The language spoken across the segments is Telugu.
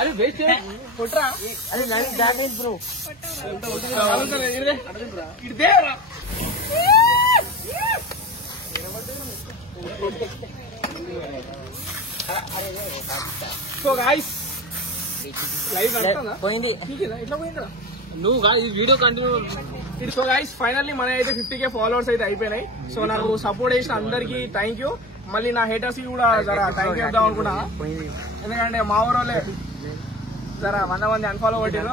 అరే వేస్ట్ కొట్రా. అరే డామేజ్ బ్రో ఇదేరా. సో గాయ్స్ లైవ్ పోయింది. ఎట్లా పోయిందా నువ్వు ఈ video continue. So guys finally మన అయితే 50K ఫాలోవర్స్ అయితే అయిపోయినాయి. సో నాకు సపోర్ట్ చేసిన అందరికి థ్యాంక్ యూ. మళ్ళీ నా హేటర్స్ కి కూడా జరా థ్యాంక్ యూ చెప్దాం అనుకున్నా. ఎందుకంటే మా ఊరోళ్ళే జరా 100 మంది అన్ఫాలో కొట్టారు.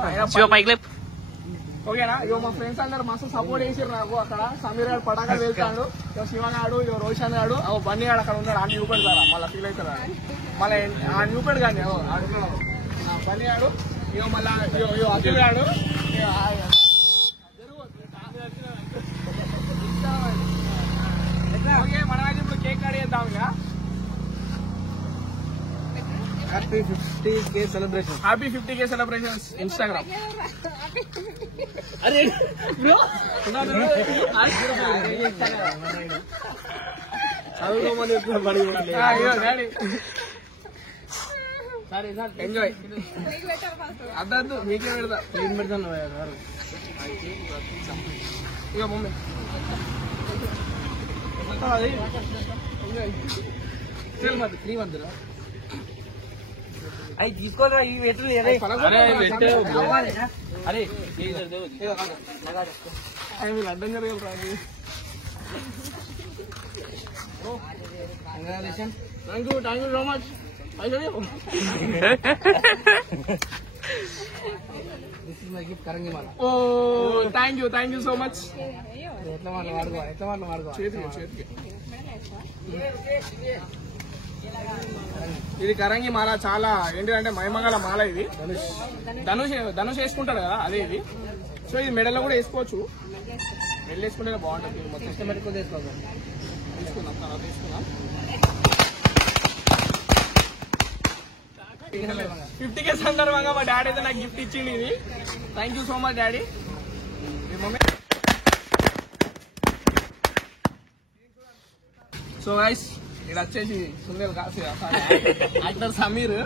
ఓకేనా? ఇగో మా ఫ్రెండ్స్ అందరు మస్తు సపోర్ట్ చేసారు నాకు. అక్కడ సమీర్ గారు పటాకాలు వెళ్తాడు, శివ గాడు, రోషన్ గాడు, బన్నీ గాడు అక్కడ ఉన్నాడు. ఆ న్యూ పెడతారా మళ్ళీ ఫీల్ అవుతారా మళ్ళీ ఆ న్యూ పెడు కానీ బన్నీ గాడు. ఇగో మళ్ళా అఖిల్ గాడు. ఓకే మనమైతే ఇప్పుడు కేక్ కట్ చేద్దాం. ఇక happy 50K celebration. Happy 50K celebrations Instagram. అరే బ్రో ఎంజాయ్. అద్దద్దు మీకే పెడతా. ఏం పెడతాను ఇక మమ్మీ అది 3 మంత్లు అవి తీసుకోరా. ఇవి పెట్టు. అరే మీరు అడ్డం జరగలరా. Thank you so much. Thank you so much. ఎట్లా వాడుకో చేతికి. ఇది కరంగి మాల. చాలా ఏంటిదంటే మహిమగల మాల. ఇది ధనుష్ వేసుకుంటాడు కదా, అదే ఇది. సో ఇది మెడలో కూడా వేసుకోవచ్చు. మెడలు వేసుకుంటే బాగుంటుంది. మొత్తం ఇష్టం పెట్టుకుని తీసుకుందాం. తర్వాత తీసుకుందాం. 50K సందర్భంగా మా డాడీ అయితే నాకు గిఫ్ట్ ఇచ్చింది ఇది. Thank you so much daddy. So guys ఇక్కడ వచ్చేసి సుందర్ యాక్టర్ సమీర్.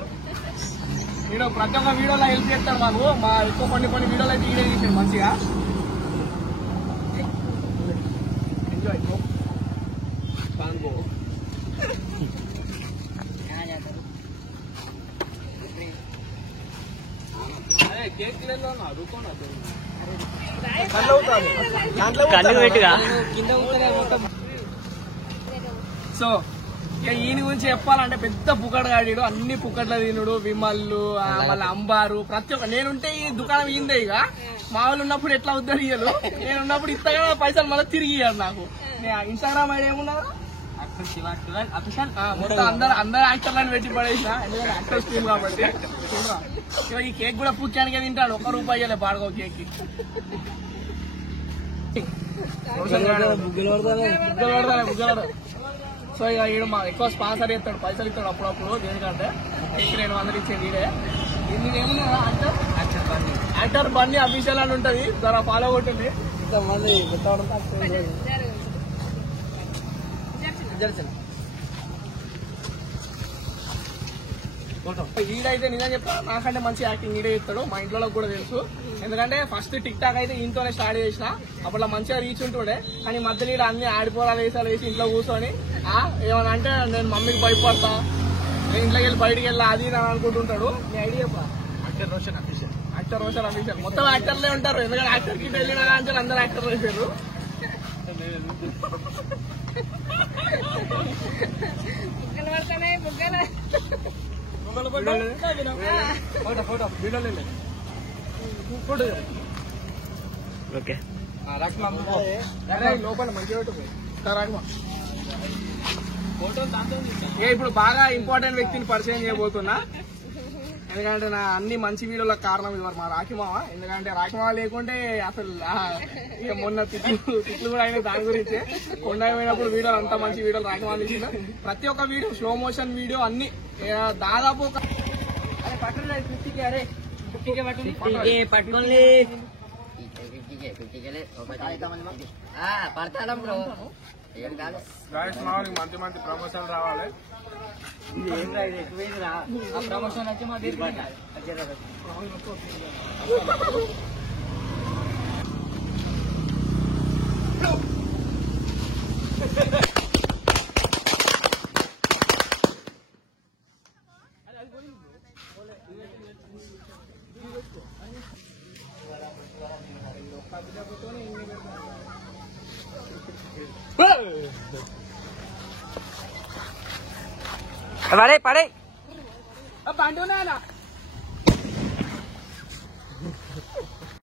వీడు ప్రతి ఒక్క వీడియోలో హెల్ప్ చేస్తాడు మాకు. మా ఎక్కువ కొన్ని వీడియోలు అయితే వీడియో చేసాడు మంచిగా. ఎంజాయ్. అరే కేక్ సో ఇక ఈయన గురించి చెప్పాలంటే పెద్ద పుకట్ గాడీడు. అన్ని పుకట్ల తినుడు. విమల్లు మళ్ళీ అంబారు ప్రతి ఒక్క. నేనుంటే ఈ దుకాణం ఇందే. ఇక మా వాళ్ళు ఉన్నప్పుడు ఎట్లా ఉద్దరియ్యలు, నేను ఉన్నప్పుడు ఇస్తగా పైసలు మళ్ళీ తిరిగి ఇయ్యారు నాకు. ఇన్స్టాగ్రామ్ ఐడి ఏమున్నారు మొత్తం అందరు యాక్టర్లను పెట్టి పడేసిన. ఎందుకంటే యాక్టర్స్ టీమ్ కాబట్టి. ఈ కేక్ కూడా పూర్చానికే తింటాడు. ₹1 ఇయ్యలే బాడుకో కేక్ కి. బుగ్గలు. సో ఇక ఈడు మా ఎక్కువ స్పాన్సర్ చేస్తాడు, పైసలు ఇస్తాడు అప్పుడప్పుడు. దేనికంటే 200 ఇచ్చేది ఈడే. యాక్టర్ బన్నీ అఫీషియల్ అని ఉంటది, జర ఫాలో కొట్టింది. ఈడైతే నిజం చెప్తా నాకంటే మంచి యాక్టింగ్ ఈడే చేస్తాడు. మా ఇంట్లో కూడా తెలుసు. ఎందుకంటే ఫస్ట్ టిక్ టాక్ అయితే ఈయనతోనే స్టార్ట్ చేసిన. అప్పట్లో మంచిగా రీచ్ ఉంటుండే. కానీ మధ్యలో అన్ని ఆడిపోరాలు వేసి ఇంట్లో కూర్చొని ఏమన్నా అంటే నేను మమ్మీకి భయపడతా, నేను ఇంట్లోకి వెళ్ళి బయటికి వెళ్ళా అది అని అనుకుంటుంటాడు. నీ ఐడియా చెప్పా. యాక్టర్ రోషన్ అఫీషియల్ మొత్తం యాక్టర్లే ఉంటారు. ఎందుకంటే యాక్టర్ కి వెళ్ళిన కానీ అందరు యాక్టర్లు వేసారు. ఓకే లోపల మంచిగా ఇప్పుడు బాగా ఇంపార్టెంట్ వ్యక్తిని పరిచయం చేయబోతున్నా. ఎందుకంటే నా అన్ని మంచి వీడియోలకు కారణం ఇది మా రాఖీమావ. ఎందుకంటే రాఖీమావ లేకుంటే అసలు ఇక మొన్న తిట్లు కూడా అయినా దాని గురించి. కొండ పోయినప్పుడు వీడియోలు అంత మంచి వీడియోలు రాఖీమావ తీసిన. ప్రతి ఒక్క వీడియో స్లో మోషన్ వీడియో అన్ని దాదాపు పడతాడం బ్రో. గాయస్ మామూలుగా మంచి ప్రమోషన్ రావాలి. ప్రమోషన్ వచ్చి మా పడే పండునా